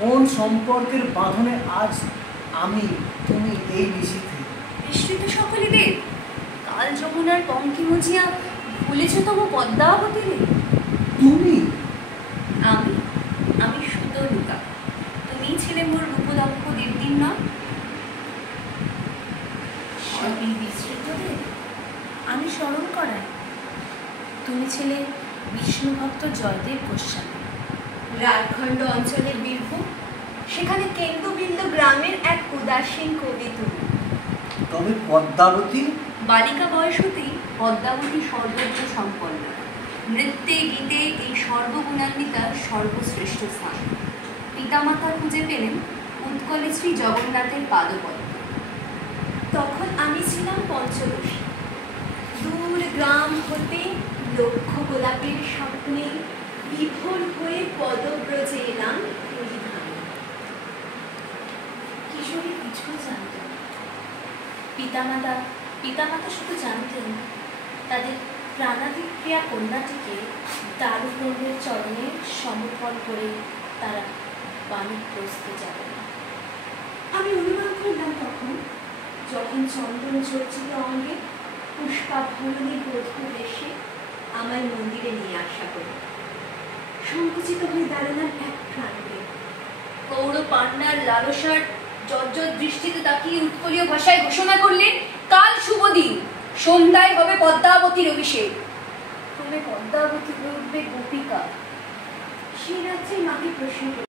কোন সম্পর্কের বাঁধনে আজ আমি তুমি এই নিশীথে? বিস্মৃত সকলেদের কাল যমুনার পঙ্কি মুজিয়া ভুলেছ তবু পদ্মাবতী? তুমি? আমি আমি সুতনুকা। তুমি ছিলে মোর রূপদক্ষ দেবদিন না? সবই বিস্মৃতদের আমি স্মরণ করাই। তুমি ছিলে বিষ্ণুভক্ত জয়দেব গোস্বামী, রাজখণ্ড অঞ্চলের বীরভূম, সেখানে কেন্দ্রবিন্দু গ্রামের এক উদাসীন কবি তুমি। তবে পদ্মাবতী? বালিকা বয়স হতেই পদ্মাবতী সর্বজ্ঞ সম্পন্ন, নৃত্যে গীতে এই সর্বগুণান্বিতার সর্বশ্রেষ্ঠ স্থান। পিতামাতা খুঁজে পেলেন উৎকলে শ্রী জগন্নাথের পাদপদ্ম। তখন আমি ছিলাম পঞ্চদশী। দূর গ্রাম হতে লক্ষ গোলাপের স্বপ্নে বিভোর হয়ে পদব্রজে এলাম পরিধানে। কিশোরী কিছুই জানত না। পিতামাতা শুধু জানতেন তাদের প্রাণাধিক্রিয়া কন্যাটিকে দারুপ্রভুর চরণে সমর্পণ করে তারা বাণিজ্যস্তে যাবে। আমি অনুমান করলাম তখন, যখন চন্দন চর্চিত অঙ্গে পুষ্পাভরণী বধূ বেশে আমার মন্দিরে নিয়ে আসা হলো। সংকুচিত হয়ে দাঁড়ালাম এক প্রান্তে। কৌর পান্নার লালসার জর্জর দৃষ্টিতে তাকিয়ে উৎকলীয় ভাষায় ঘোষণা করলেন, কাল শুভ দিন, সন্ধ্যায় হবে পদ্মাবতীর অভিষেক। ক্রমে পদ্মাবতী হয়ে উঠবে গোপিকা। সেই রাত্রে মাকে প্রশ্ন